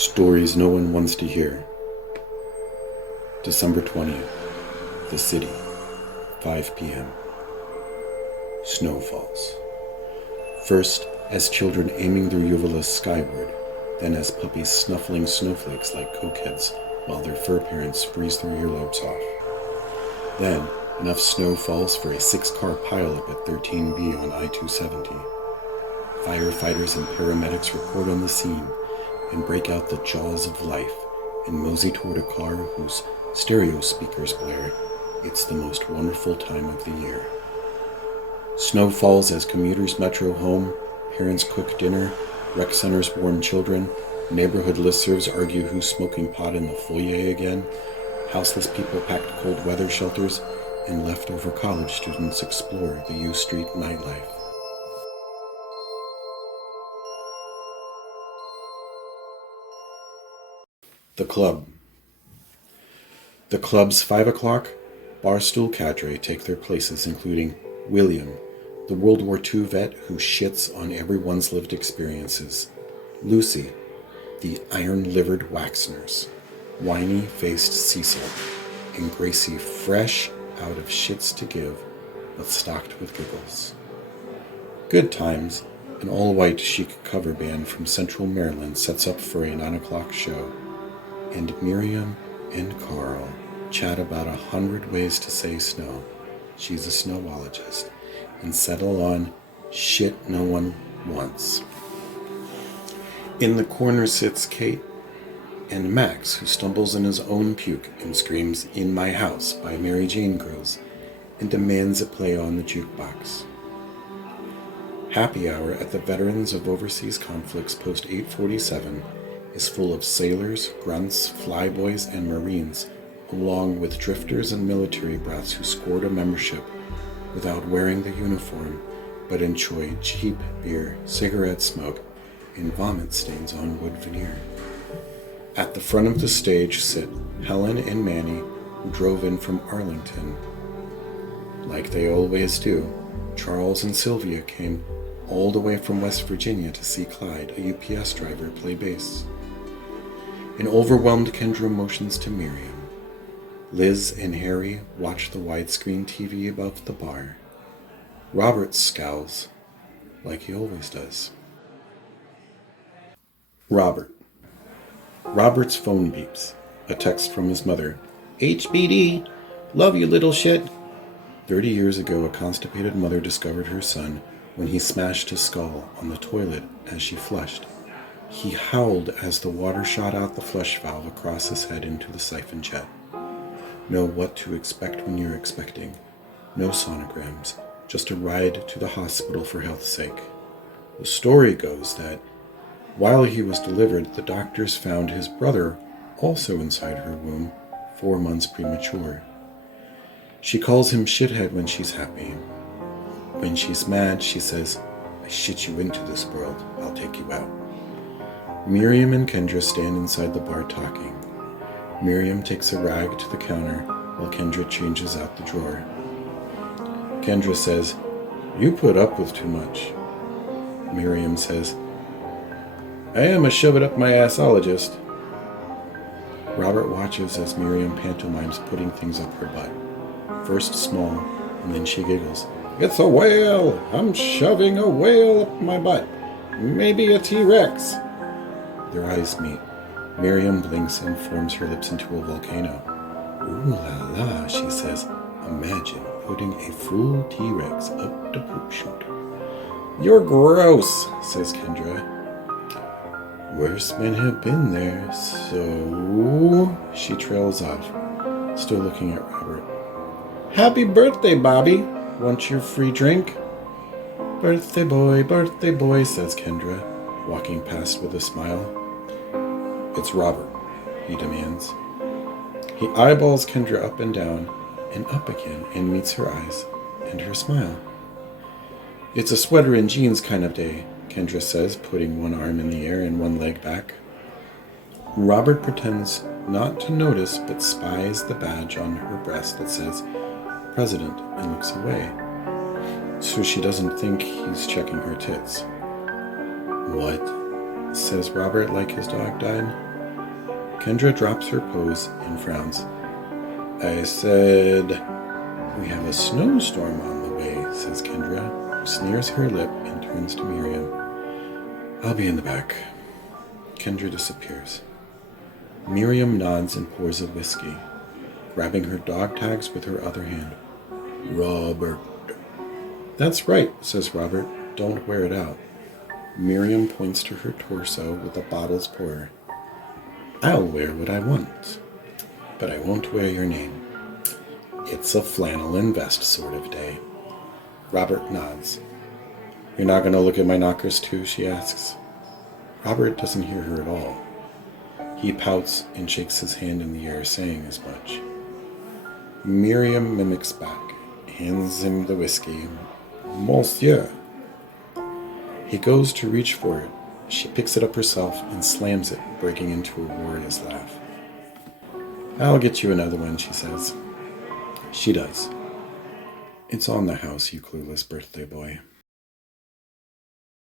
Stories no one wants to hear. December 20th. The city. 5 p.m. Snow falls. First, as children aiming their uvulas skyward, then as puppies snuffling snowflakes like cokeheads while their fur parents freeze their earlobes off. Then, enough snow falls for a 6-car pileup at 13B on I-270. Firefighters and paramedics report on the scene and break out the jaws of life and mosey toward a car whose stereo speakers blare, "It's the most wonderful time of the year." Snow falls as commuters metro home, parents cook dinner, rec centers warn children, neighborhood listservs argue who's smoking pot in the foyer again, houseless people packed cold weather shelters, and leftover college students explore the U Street nightlife. The Club. The club's 5 o'clock barstool cadre take their places, including William, the World War II vet who shits on everyone's lived experiences; Lucy, the iron-livered wax nurse; whiny-faced Cecil; and Gracie, fresh out of shits to give, but stocked with giggles. Good Times, an all-white chic cover band from Central Maryland, sets up for a 9 o'clock show, and Miriam and Carl chat about 100 ways to say snow, she's a snowologist, and settle on shit no one wants. In the corner sits Kate and Max, who stumbles in his own puke and screams "In My House" by Mary Jane Girls and demands a play on the jukebox. Happy hour at the Veterans of Overseas Conflicts Post 847 is full of sailors, grunts, flyboys, and Marines, along with drifters and military brats who scored a membership without wearing the uniform, but enjoy cheap beer, cigarette smoke, and vomit stains on wood veneer. At the front of the stage sit Helen and Manny, who drove in from Arlington. Like they always do, Charles and Sylvia came all the way from West Virginia to see Clyde, a UPS driver, play bass. An overwhelmed Kendra motions to Miriam. Liz and Harry watch the widescreen TV above the bar. Robert scowls, like he always does. Robert's phone beeps. A text from his mother. "HBD, love you little shit." 30 years ago, a constipated mother discovered her son when he smashed his skull on the toilet as she flushed. He howled as the water shot out the flush valve across his head into the siphon jet. Know what to expect when you're expecting. No sonograms, just a ride to the hospital for health's sake. The story goes that while he was delivered, the doctors found his brother also inside her womb, 4 months premature. She calls him shithead when she's happy. When she's mad, she says, "I shit you into this world, I'll take you out." Miriam and Kendra stand inside the bar talking. Miriam takes a rag to the counter while Kendra changes out the drawer. Kendra says, "You put up with too much." Miriam says, "I am a shove-it-up-my-assologist." Robert watches as Miriam pantomimes putting things up her butt. First small, and then she giggles. "It's a whale! I'm shoving a whale up my butt. Maybe a T-Rex." Their eyes meet. Miriam blinks and forms her lips into a volcano. "Ooh la la," she says. "Imagine putting a full T-Rex up the poop chute." "You're gross," says Kendra. "Worse men have been there, so..." She trails off, still looking at Robert. "Happy birthday, Bobby. Want your free drink?" Birthday boy," says Kendra, walking past with a smile. "It's Robert," he demands. He eyeballs Kendra up and down, and up again, and meets her eyes, and her smile. "It's a sweater and jeans kind of day," Kendra says, putting one arm in the air and one leg back. Robert pretends not to notice, but spies the badge on her breast that says President and looks away, so she doesn't think he's checking her tits. "What?" says Robert like his dog died. Kendra drops her pose and frowns. I said, we have a snowstorm on the way, says Kendra, who sneers her lip and turns to Miriam. I'll be in the back. Kendra disappears. Miriam nods and pours a whiskey, grabbing her dog tags with her other hand. Robert. That's right, says Robert. Don't wear it out. Miriam points to her torso with the bottle's pour. I'll wear what I want, but I won't wear your name. It's a flannel and vest sort of day. Robert nods. You're not going to look at my knockers too, she asks. Robert doesn't hear her at all. He pouts and shakes his hand in the air, saying as much. Miriam mimics back, hands him the whiskey. Monsieur. He goes to reach for it. She picks it up herself and slams it, breaking into a roarious laugh. I'll get you another one, she says. She does. It's on the house, you clueless birthday boy.